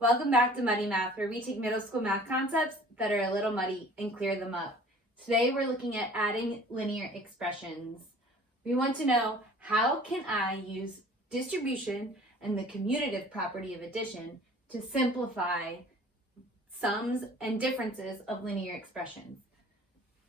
Welcome back to Muddy Math, where we take middle school math concepts that are a little muddy and clear them up. Today we're looking at adding linear expressions. We want to know, how can I use distribution and the commutative property of addition to simplify sums and differences of linear expressions?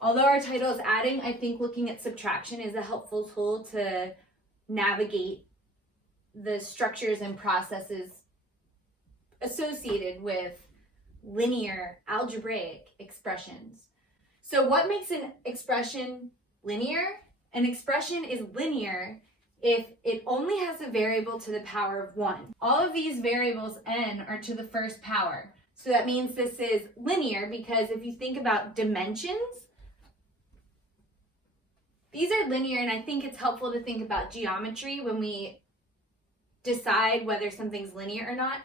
Although our title is adding, I think looking at subtraction is a helpful tool to navigate the structures and processes associated with linear algebraic expressions. So what makes an expression linear? An expression is linear if it only has a variable to the power of 1. All of these variables n are to the first power. So that means this is linear because if you think about dimensions, these are linear, and I think it's helpful to think about geometry when we decide whether something's linear or not.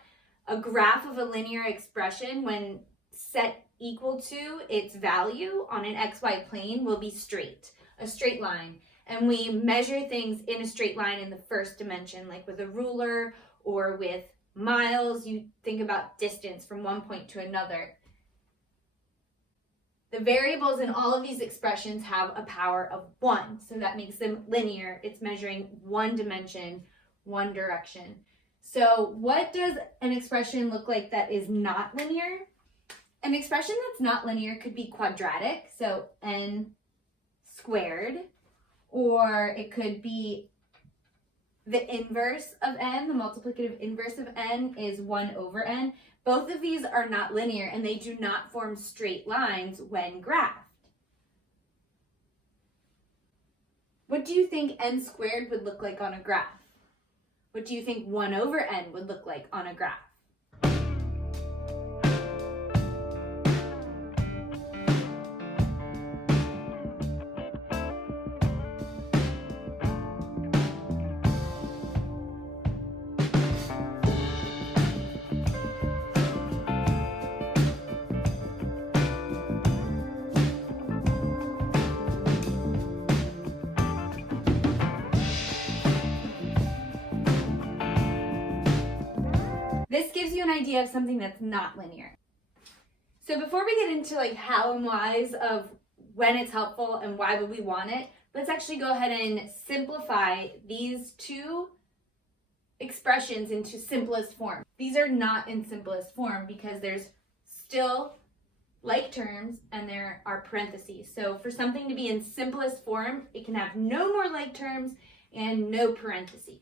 A graph of a linear expression, when set equal to its value on an xy plane, will be straight, a straight line. And we measure things in a straight line in the first dimension, like with a ruler or with miles. You think about distance from one point to another. The variables in all of these expressions have a power of 1, so that makes them linear. It's measuring one dimension, one direction. So what does an expression look like that is not linear? An expression that's not linear could be quadratic, so n squared, or it could be the inverse of n, the multiplicative inverse of n is 1 over n. Both of these are not linear, and they do not form straight lines when graphed. What do you think n squared would look like on a graph? What do you think 1 over n would look like on a graph? This gives you an idea of something that's not linear. So before we get into like how and whys of when it's helpful and why would we want it, let's actually go ahead and simplify these two expressions into simplest form. These are not in simplest form because there's still like terms and there are parentheses. So for something to be in simplest form, it can have no more like terms and no parentheses.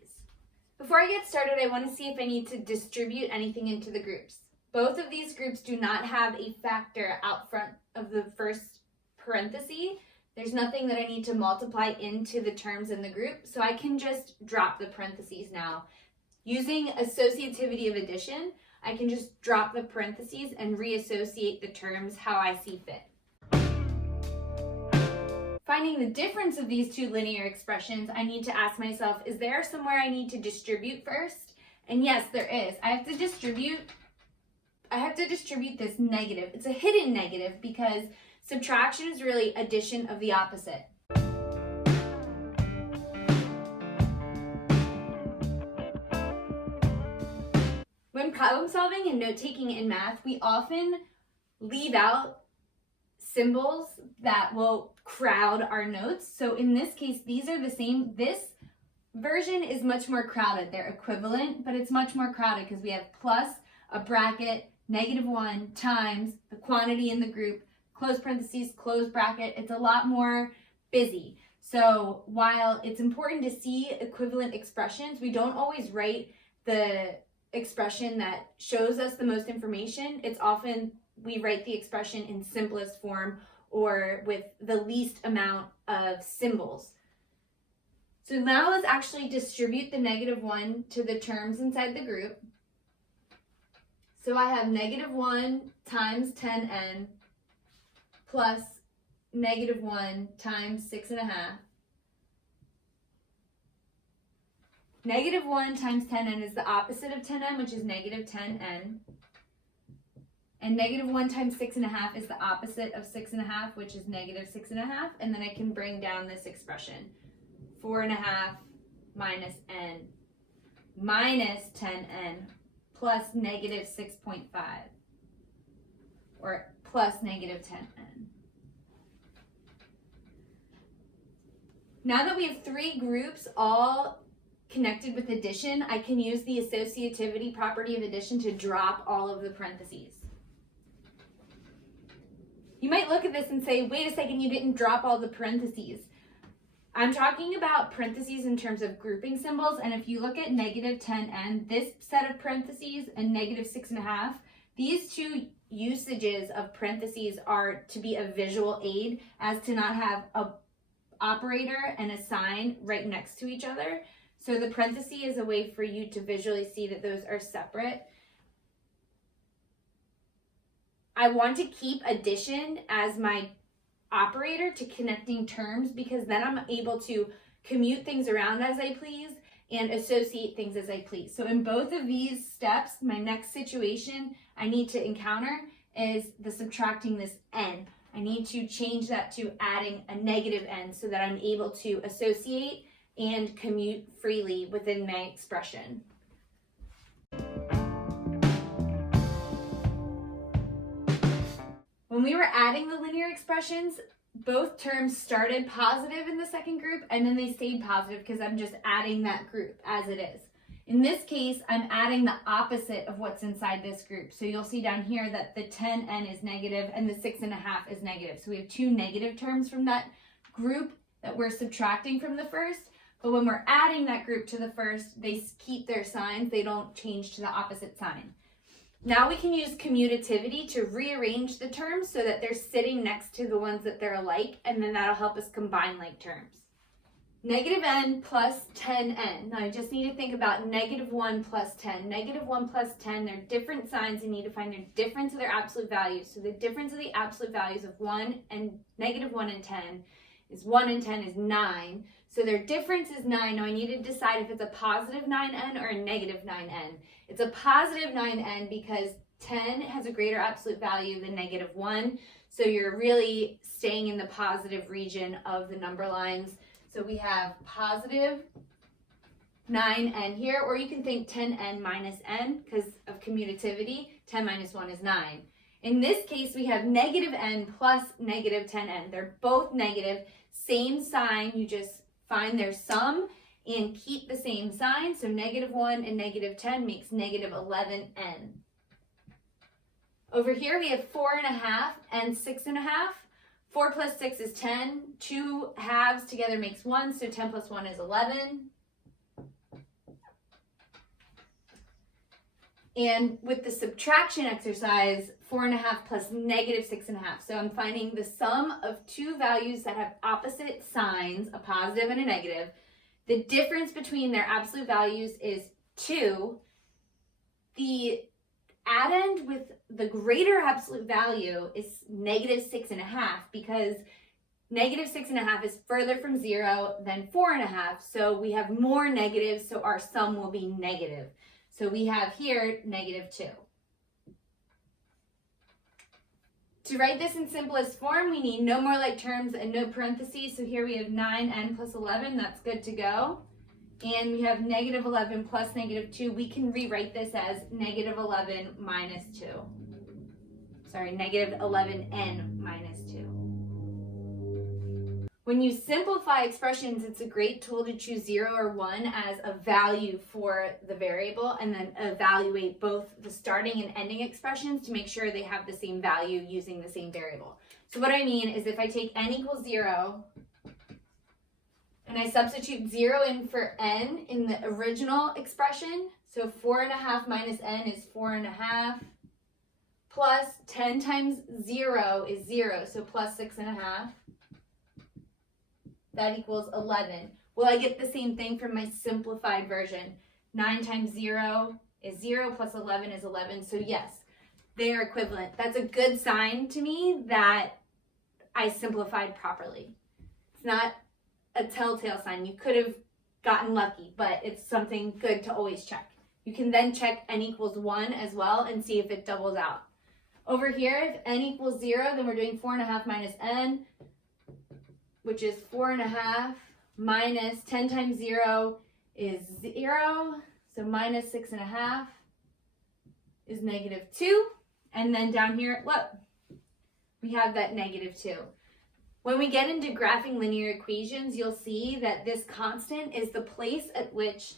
Before I get started, I want to see if I need to distribute anything into the groups. Both of these groups do not have a factor out front of the first parenthesis. There's nothing that I need to multiply into the terms in the group, so I can just drop the parentheses now. Using associativity of addition, I can just drop the parentheses and reassociate the terms how I see fit. Finding the difference of these two linear expressions, I need to ask myself, is there somewhere I need to distribute first? And yes, there is. I have to distribute this negative. It's a hidden negative because subtraction is really addition of the opposite. When problem solving and note taking in math, we often leave out symbols that will crowd our notes. So in this case, these are the same. This version is much more crowded. They're equivalent, but it's much more crowded because we have plus, a bracket, -1 times the quantity in the group, close parentheses, close bracket. It's a lot more busy. So while it's important to see equivalent expressions, we don't always write the expression that shows us the most information. It's often we write the expression in simplest form or with the least amount of symbols. So now let's actually distribute the -1 to the terms inside the group. So I have -1 times 10n plus -1 times 6.5. -1 times 10n is the opposite of 10n, which is -10n. And -1 times 6.5 is the opposite of 6.5, which is -6.5. And then I can bring down this expression. 4.5 minus n minus 10n plus negative 6.5, or plus negative 10n. Now that we have three groups all connected with addition, I can use the associativity property of addition to drop all of the parentheses. You might look at this and say, wait a second, you didn't drop all the parentheses. I'm talking about parentheses in terms of grouping symbols, and if you look at negative 10n, this set of parentheses and negative 6.5, these two usages of parentheses are to be a visual aid as to not have a operator and a sign right next to each other. So the parenthesis is a way for you to visually see that those are separate. I want to keep addition as my operator to connecting terms because then I'm able to commute things around as I please and associate things as I please. So in both of these steps, my next situation I need to encounter is the subtracting this n. I need to change that to adding a negative n so that I'm able to associate and commute freely within my expression. When we were adding the linear expressions, both terms started positive in the second group and then they stayed positive because I'm just adding that group as it is. In this case, I'm adding the opposite of what's inside this group. So you'll see down here that the 10n is negative and the 6.5 is negative. So we have two negative terms from that group that we're subtracting from the first. But when we're adding that group to the first, they keep their signs. They don't change to the opposite sign. Now we can use commutativity to rearrange the terms so that they're sitting next to the ones that they're alike, and then that'll help us combine like terms. Negative n plus 10n. Now I just need to think about negative 1 plus 10. Negative 1 plus 10, they're different signs. You need to find their difference of their absolute values. So the difference of the absolute values of 1 and negative 1 and 10 is 1 and 10 is 9. So their difference is 9. Now I need to decide if it's a positive 9n or a negative 9n. It's a positive 9n because 10 has a greater absolute value than negative 1. So you're really staying in the positive region of the number lines. So we have positive 9n here, or you can think 10n minus n because of commutativity. 10 minus 1 is 9. In this case, we have negative n plus negative 10n. They're both negative, same sign. You just find their sum and keep the same sign. So negative 1 and negative 10 makes negative 11n. Over here, we have 4.5 and 6.5. 4 plus 6 is 10. 2 halves together makes 1, so 10 plus 1 is 11. And with the subtraction exercise, 4.5 plus negative 6.5. So I'm finding the sum of two values that have opposite signs, a positive and a negative. The difference between their absolute values is 2. The addend with the greater absolute value is negative 6.5 because negative 6.5 is further from 0 than 4.5. So we have more negatives, so our sum will be negative. So we have here negative 2. To write this in simplest form, we need no more like terms and no parentheses. So here we have 9n plus 11. That's good to go. And we have negative 11 plus negative 2. We can rewrite this as negative 11 minus 2. Sorry, negative 11n minus 2. When you simplify expressions, it's a great tool to choose 0 or 1 as a value for the variable and then evaluate both the starting and ending expressions to make sure they have the same value using the same variable. So what I mean is if I take n equals 0 and I substitute 0 in for n in the original expression, so 4.5 minus n is 4.5 plus 10 times 0 is 0, so plus 6.5. That equals 11. Will I get the same thing from my simplified version? 9 times 0 is 0 plus 11 is 11. So yes, they are equivalent. That's a good sign to me that I simplified properly. It's not a telltale sign. You could have gotten lucky, but it's something good to always check. You can then check n equals 1 as well and see if it doubles out. Over here, if n equals 0, then we're doing 4.5 minus n, which is 4.5 minus 10 times 0 is 0, so minus 6.5. is -2. And then down here, look, we have that -2. When we get into graphing linear equations, you'll see that this constant is the place at which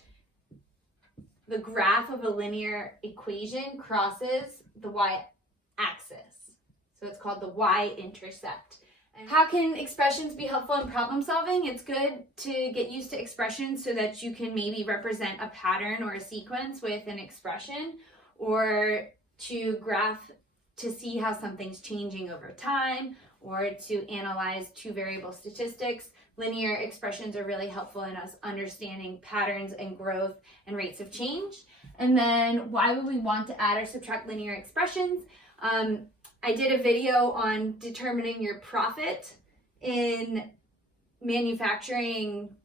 the graph of a linear equation crosses the y-axis. So it's called the y-intercept. And how can expressions be helpful in problem solving? It's good to get used to expressions so that you can maybe represent a pattern or a sequence with an expression, or to graph to see how something's changing over time, or to analyze two variable statistics. Linear expressions are really helpful in us understanding patterns and growth and rates of change. And then why would we want to add or subtract linear expressions? I did a video on determining your profit in manufacturing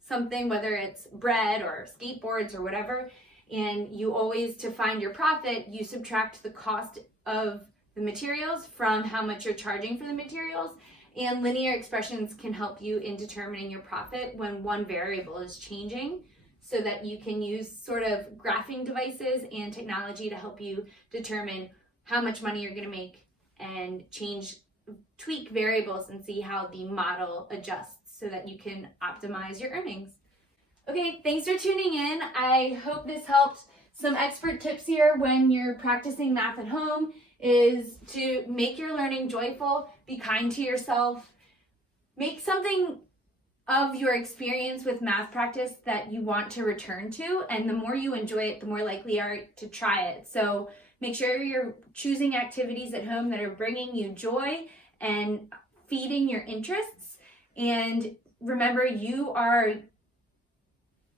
something, whether it's bread or skateboards or whatever. And you always, to find your profit, you subtract the cost of the materials from how much you're charging for the materials. And linear expressions can help you in determining your profit when one variable is changing, so that you can use sort of graphing devices and technology to help you determine how much money you're going to make and tweak variables and see how the model adjusts so that you can optimize your earnings. Okay, thanks for tuning in. I hope this helped. Some expert tips here when you're practicing math at home is to make your learning joyful, be kind to yourself, make something of your experience with math practice that you want to return to, and the more you enjoy it, the more likely you are to try it. So make sure you're choosing activities at home that are bringing you joy and feeding your interests. And remember, you are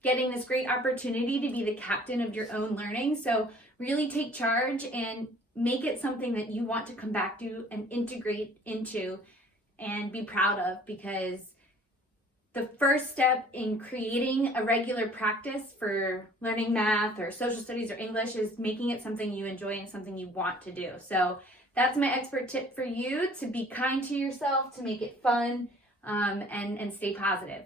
getting this great opportunity to be the captain of your own learning. So really take charge and make it something that you want to come back to and integrate into and be proud of, because the first step in creating a regular practice for learning math or social studies or English is making it something you enjoy and something you want to do. So that's my expert tip for you, to be kind to yourself, to make it fun, and stay positive.